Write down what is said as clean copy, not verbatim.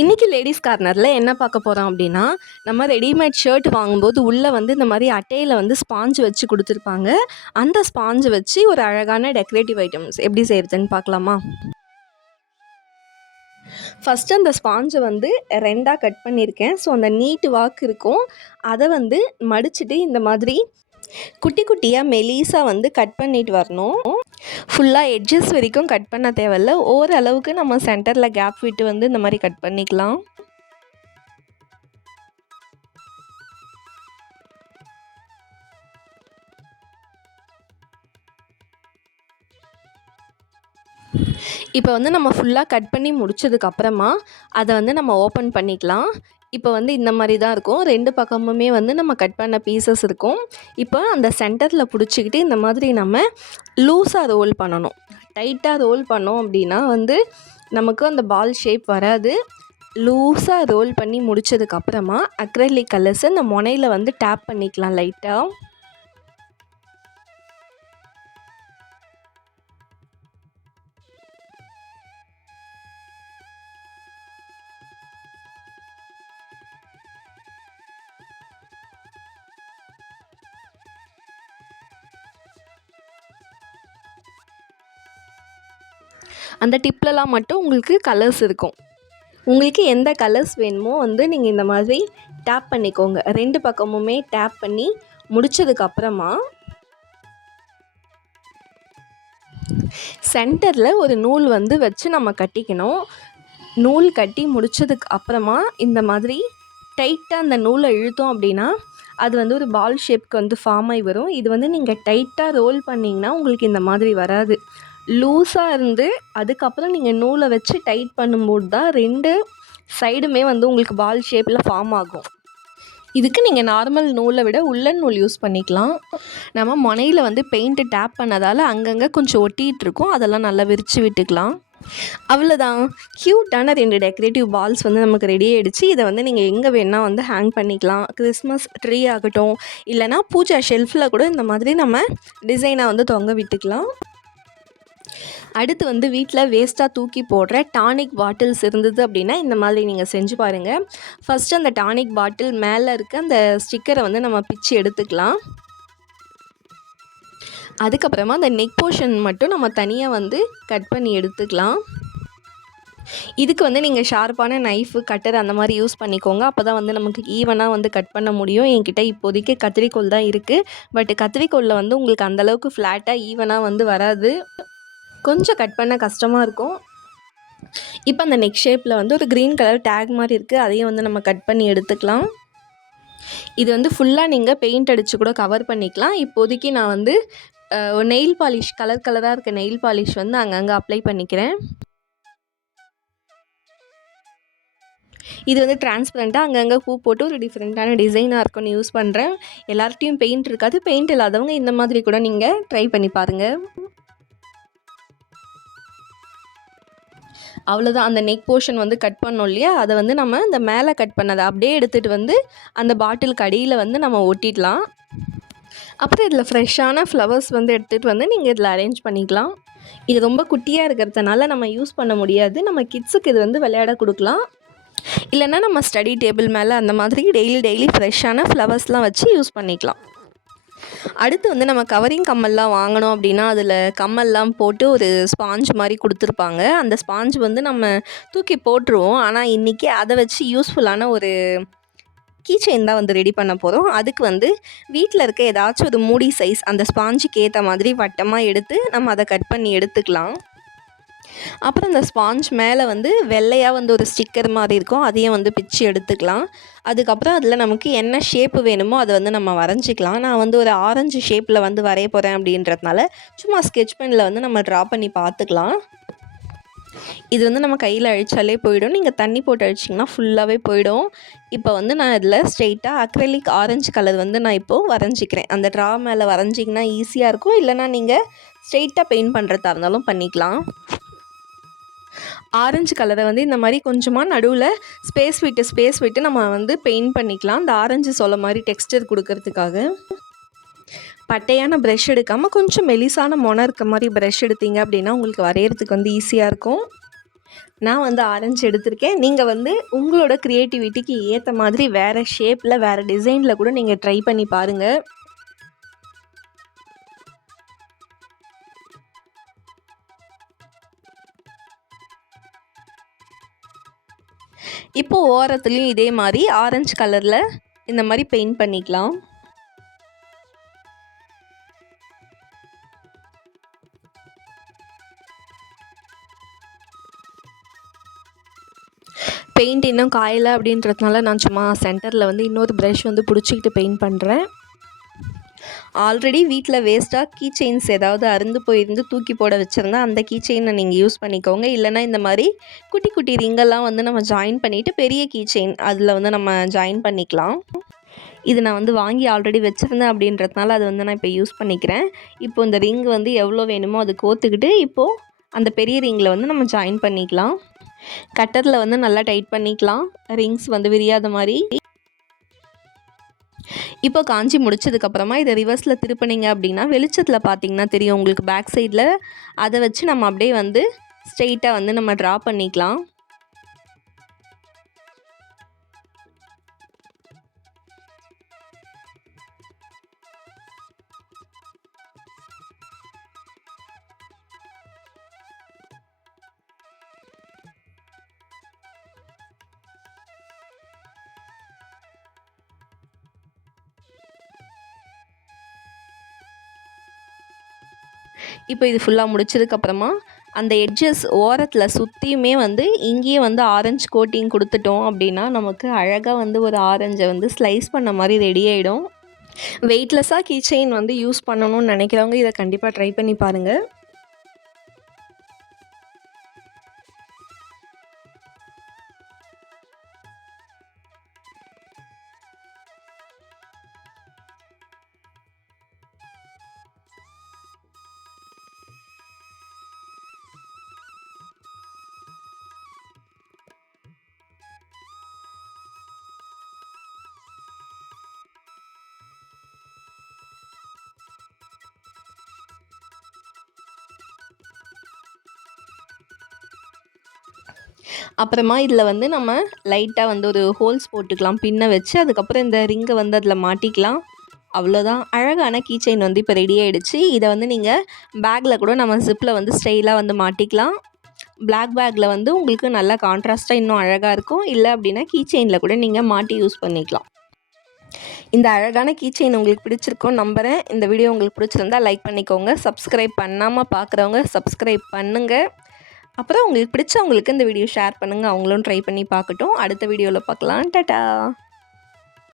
இன்றைக்கி லேடீஸ் கார்னரில் என்ன பார்க்க போகிறோம் அப்படின்னா, நம்ம ரெடிமேட் ஷர்ட் வாங்கும்போது உள்ளே வந்து இந்த மாதிரி அட்டையில் வந்து ஸ்பாஞ்சு வச்சு கொடுத்துருப்பாங்க. அந்த ஸ்பாஞ்சு வச்சு ஒரு அழகான டெக்கரேட்டிவ் ஐட்டம்ஸ் எப்படி செய்கிறதுன்னு பார்க்கலாமா? ஃபஸ்ட்டு அந்த ஸ்பாஞ்சை வந்து 2ஆ கட் பண்ணியிருக்கேன். ஸோ அந்த நீட்டு வாக்கு இருக்கும், அதை வந்து மடிச்சுட்டு இந்த மாதிரி குட்டி குட்டியாக மெலிசாக வந்து கட் பண்ணிட்டு வரணும். ஃபுல்லாக எட்ஜஸ் வரைக்கும் கட் பண்ண தேவையில்ல, ஓரளவுக்கு நம்ம சென்டரில் கேப் விட்டு வந்து இந்த மாதிரி கட் பண்ணிக்கலாம். இப்போ வந்து நம்ம ஃபுல்லாக கட் பண்ணி முடிச்சதுக்கப்புறமா அதை வந்து நம்ம ஓப்பன் பண்ணிக்கலாம். இப்போ வந்து இந்த மாதிரி தான் இருக்கும். 2 பக்கமுமே வந்து நம்ம கட் பண்ண பீசஸ் இருக்கும். இப்போ அந்த சென்டரில் பிடிச்சிக்கிட்டு இந்த மாதிரி நம்ம லூஸாக ரோல் பண்ணணும். டைட்டாக ரோல் பண்ணோம் அப்படின்னா வந்து நமக்கு அந்த பால் ஷேப் வராது. லூஸாக ரோல் பண்ணி முடிச்சதுக்கப்புறமா அக்ரிலிக் கலர்ஸை இந்த முனையில் வந்து டேப் பண்ணிக்கலாம் லைட்டாக. அந்த டிப்லலாம் மட்டும் உங்களுக்கு கலர்ஸ் இருக்கும். உங்களுக்கு எந்த கலர்ஸ் வேணுமோ வந்து நீங்கள் இந்த மாதிரி டேப் பண்ணிக்கோங்க. 2 பக்கமுமே டேப் பண்ணி முடித்ததுக்கப்புறமா சென்டரில் ஒரு நூல் வந்து வச்சு நம்ம கட்டிக்கணும். நூல் கட்டி முடித்ததுக்கு அப்புறமா இந்த மாதிரி டைட்டாக அந்த நூலை இழுத்தோம் அப்படின்னா அது வந்து ஒரு பால் ஷேப்க்கு வந்து ஃபார்ம் ஆகி வரும். இது வந்து நீங்கள் டைட்டாக ரோல் பண்ணிங்கன்னா உங்களுக்கு இந்த மாதிரி வராது. லூஸாக இருந்து அதுக்கப்புறம் நீங்கள் நூலை வச்சு டைட் பண்ணும்போது தான் 2 சைடுமே வந்து உங்களுக்கு பால் ஷேப்பில் ஃபார்ம் ஆகும். இதுக்கு நீங்கள் நார்மல் நூலை விட உள்ளன் நூல் யூஸ் பண்ணிக்கலாம். நம்ம முனையில் வந்து பெயிண்ட்டு டேப் பண்ணதால் அங்கங்கே கொஞ்சம் ஒட்டிகிட்டு இருக்கும், அதெல்லாம் நல்லா விரித்து விட்டுக்கலாம். அவ்வளோதான், க்யூட்டான 2 டெக்கரேட்டிவ் பால்ஸ் வந்து நமக்கு ரெடி ஆகிடுச்சு. இதை வந்து நீங்கள் எங்கே வேணால் வந்து ஹேங் பண்ணிக்கலாம். கிறிஸ்மஸ் ட்ரீ ஆகட்டும், இல்லைனா பூஜா ஷெல்ஃபில் கூட இந்த மாதிரி நம்ம டிசைனாக வந்து தொங்க விட்டுக்கலாம். அடுத்து வந்து வீட்டில் வேஸ்ட்டாக தூக்கி போடுற டானிக் பாட்டில்ஸ் இருந்தது அப்படின்னா இந்த மாதிரி நீங்கள் செஞ்சு பாருங்கள். ஃபஸ்ட்டு அந்த டானிக் பாட்டில் மேலே இருக்க அந்த ஸ்டிக்கரை வந்து நம்ம பிச்சு எடுத்துக்கலாம். அதுக்கப்புறமா அந்த நெக் போர்ஷன் மட்டும் நம்ம தனியாக வந்து கட் பண்ணி எடுத்துக்கலாம். இதுக்கு வந்து நீங்கள் ஷார்ப்பான நைஃபு, கட்டர் அந்த மாதிரி யூஸ் பண்ணிக்கோங்க. அப்போ தான் வந்து நமக்கு ஈவனாக வந்து கட் பண்ண முடியும். என்கிட்ட இப்போதைக்கு கத்திரிக்கோல் தான் இருக்குது. பட் கத்திரிக்கோலில் வந்து உங்களுக்கு அந்தளவுக்கு ஃப்ளாட்டாக ஈவனாக வந்து வராது, கொஞ்சம் கட் பண்ண கஷ்டமாக இருக்கும். இப்போ அந்த நெக் ஷேப்பில் வந்து ஒரு க்ரீன் கலர் டேக் மாதிரி இருக்குது, அதையும் வந்து நம்ம கட் பண்ணி எடுத்துக்கலாம். இது வந்து ஃபுல்லாக நீங்கள் பெயிண்ட் அடித்து கூட கவர் பண்ணிக்கலாம். இப்போதைக்கு நான் வந்து நெயில் பாலிஷ், கலர் கலராக இருக்க நெயில் பாலிஷ் வந்து அங்கங்கே அப்ளை பண்ணிக்கிறேன். இது வந்து டிரான்ஸ்பரண்ட்டாக அங்கங்கே பூ போட்டு ஒரு டிஃப்ரெண்ட்டான டிசைனாக இருக்கும்னு யூஸ் பண்ணுறேன். எல்லார்ட்டையும் பெயிண்ட் இருக்காது. பெயிண்ட் இல்லாதவங்க இந்த மாதிரி கூட நீங்கள் ட்ரை பண்ணி பாருங்கள். அவ்வளோதான், அந்த நெக் போர்ஷன் வந்து கட் பண்ணோம் இல்லையா, அதை வந்து நம்ம இந்த மேலே கட் பண்ணதை அப்படியே எடுத்துகிட்டு வந்து அந்த பாட்டிலுக்கு அடியில் வந்து நம்ம ஒட்டிடலாம். அப்புறம் இதில் ஃப்ரெஷ்ஷான ஃப்ளவர்ஸ் வந்து எடுத்துகிட்டு வந்து நீங்கள் இதில் அரேஞ்ச் பண்ணிக்கலாம். இது ரொம்ப குட்டியாக இருக்கிறதுனால நம்ம யூஸ் பண்ண முடியாது. நம்ம கிட்ஸுக்கு இது வந்து விளையாட கொடுக்கலாம். இல்லைன்னா நம்ம ஸ்டடி டேபிள் மேலே அந்த மாதிரி டெய்லி ஃப்ரெஷ்ஷான ஃப்ளவர்ஸ்லாம் வச்சு யூஸ் பண்ணிக்கலாம். அடுத்து வந்து நம்ம கவரிங் கம்மல்லாம் வாங்கினோம் அப்படின்னா அதில் கம்மல்லாம் போட்டு ஒரு ஸ்பாஞ்ச் மாதிரி கொடுத்துருப்பாங்க. அந்த ஸ்பாஞ்ச் வந்து நம்ம தூக்கி போட்டுருவோம். ஆனால் இன்றைக்கி அதை வச்சு யூஸ்ஃபுல்லான ஒரு கீ செயின் தான் வந்து ரெடி பண்ண போகிறோம். அதுக்கு வந்து வீட்டில் இருக்க ஏதாச்சும் ஒரு மூடி சைஸ் அந்த ஸ்பாஞ்சுக்கு ஏற்ற மாதிரி வட்டமாக எடுத்து நம்ம அதை கட் பண்ணி எடுத்துக்கலாம். அப்புறம் இந்த ஸ்பாஞ்ச் மேலே வந்து வெள்ளையாக வந்து ஒரு ஸ்டிக்கர் மாதிரி இருக்கும், அதையும் வந்து பிச்சு எடுத்துக்கலாம். அதுக்கப்புறம் அதில் நமக்கு என்ன ஷேப்பு வேணுமோ அதை வந்து நம்ம வரைஞ்சிக்கலாம். நான் வந்து ஒரு ஆரஞ்சு ஷேப்பில் வந்து வரைய போகிறேன் அப்படின்றதுனால சும்மா ஸ்கெட்ச் பெனில் வந்து நம்ம ட்ரா பண்ணி பார்த்துக்கலாம். இது வந்து நம்ம கையில் அழிச்சாலே போயிடும். நீங்கள் தண்ணி போட்டு அழிச்சிங்கன்னா ஃபுல்லாகவே போயிடும். இப்போ வந்து நான் இதில் ஸ்ட்ரெயிட்டாக அக்ரிலிக் ஆரஞ்சு கலர் வந்து நான் இப்போது வரைஞ்சிக்கிறேன். அந்த ட்ரா மேலே வரைஞ்சிங்கன்னா ஈஸியாக இருக்கும். இல்லைனா நீங்கள் ஸ்ட்ரெயிட்டாக பெயிண்ட் பண்ணுறதா இருந்தாலும் பண்ணிக்கலாம். ஆரஞ்சு கலரை வந்து இந்த மாதிரி கொஞ்சமாக நடுவில் ஸ்பேஸ் விட்டு நம்ம வந்து பெயிண்ட் பண்ணிக்கலாம். இந்த ஆரஞ்சு சொல்ல மாதிரி டெக்ஸ்டர் கொடுக்கறதுக்காக. பட்டையான ப்ரஷ் எடுக்காமல் கொஞ்சம் மெலிசான மொனை இருக்க மாதிரி ப்ரஷ் எடுத்தீங்க அப்படின்னா உங்களுக்கு வரைகிறதுக்கு வந்து ஈஸியாக இருக்கும். நான் வந்து ஆரஞ்சு எடுத்திருக்கேன். நீங்கள் வந்து உங்களோட க்ரியேட்டிவிட்டிக்கு ஏற்ற மாதிரி வேறு ஷேப்பில் வேறு டிசைனில் கூட நீங்கள் ட்ரை பண்ணி பாருங்கள். இப்போ ஓரத்துலேயும் இதே மாதிரி ஆரஞ்சு கலரில் இந்த மாதிரி பெயிண்ட் பண்ணிக்கலாம். பெயிண்ட் இன்னும் காயலை அப்படின்றதுனால நான் சும்மா சென்டரில் வந்து இன்னொரு ப்ரஷ் வந்து பிடிச்சிக்கிட்டு பெயிண்ட் பண்ணுறேன். ஆல்ரெடி வீட்டில் வேஸ்ட்டாக கீ செயின்ஸ் ஏதாவது அருந்து போயிருந்து தூக்கி போட வச்சுருந்தா அந்த கீ செயினை நீங்கள் யூஸ் பண்ணிக்கோங்க. இல்லைனா இந்த மாதிரி குட்டி குட்டி ரிங்கெல்லாம் வந்து நம்ம ஜாயின் பண்ணிவிட்டு பெரிய கீ செயின் அதில் வந்து நம்ம ஜாயின் பண்ணிக்கலாம். இது நான் வந்து வாங்கி ஆல்ரெடி வச்சுருந்தேன் அப்படின்றதுனால அது வந்து நான் இப்போ யூஸ் பண்ணிக்கிறேன். இப்போது இந்த ரிங் வந்து எவ்வளோ வேணுமோ அது கோத்துக்கிட்டு இப்போது அந்த பெரிய ரிங்கில் வந்து நம்ம ஜாயின் பண்ணிக்கலாம். கட்டரில் வந்து நல்லா டைட் பண்ணிக்கலாம், ரிங்ஸ் வந்து விரியாத மாதிரி. இப்போ காஞ்சி முடிச்சதுக்கப்புறமா இதை ரிவர்ஸில் திருப்பினீங்க அப்படின்னா வெளிச்சத்தில் பார்த்தீங்கன்னா தெரியும் உங்களுக்கு பேக் சைடில். அதை வச்சு நம்ம அப்படியே வந்து ஸ்ட்ரெயிட்டாக வந்து நம்ம ட்ரா பண்ணிக்கலாம். இப்போ இது ஃபுல்லாக முடிச்சதுக்கப்புறமா அந்த எட்ஜஸ் ஓரத்தில் சுற்றியுமே வந்து இங்கேயே வந்து ஆரஞ்சு கோட்டிங் கொடுத்துட்டோம் அப்படின்னா நமக்கு அழகாக வந்து ஒரு ஆரஞ்சை வந்து ஸ்லைஸ் பண்ண மாதிரி ரெடி ஆகிடும். வெயிட்லெஸ்ஸாக கீ செயின் வந்து யூஸ் பண்ணணும்னு நினைக்கிறவங்க இதை கண்டிப்பாக ட்ரை பண்ணி பாருங்கள். அப்புறமா இதில் வந்து நம்ம லைட்டாக வந்து ஒரு ஹோல்ஸ் போட்டுக்கலாம் பின்னை வச்சு. அதுக்கப்புறம் இந்த ரிங்கை வந்து அதில் மாட்டிக்கலாம். அவ்வளோதான், அழகான கீ செயின் வந்து இப்போ ரெடி ஆகிடுச்சு. இதை வந்து நீங்கள் பேக்கில் கூட நம்ம ஜிப்பில் வந்து ஸ்டைலாக வந்து மாட்டிக்கலாம். பிளாக் பேக்கில் வந்து உங்களுக்கு நல்லா கான்ட்ராஸ்ட்டாக இன்னும் அழகாக இருக்கும். இல்லை அப்படின்னா கீ செயினில் கூட நீங்கள் மாட்டி யூஸ் பண்ணிக்கலாம். இந்த அழகான கீ செயின் உங்களுக்கு பிடிச்சிருக்கும் நம்புகிறேன். இந்த வீடியோ உங்களுக்கு பிடிச்சிருந்தா லைக் பண்ணிக்கோங்க. சப்ஸ்கிரைப் பண்ணாமல் பார்க்குறவங்க சப்ஸ்கிரைப் பண்ணுங்கள். அப்புறம் உங்களுக்கு பிடிச்சவங்களுக்கு இந்த வீடியோ ஷேர் பண்ணுங்கள், அவங்களும் ட்ரை பண்ணி பார்க்கட்டும். அடுத்த வீடியோவில் பார்க்கலாம். டாடா.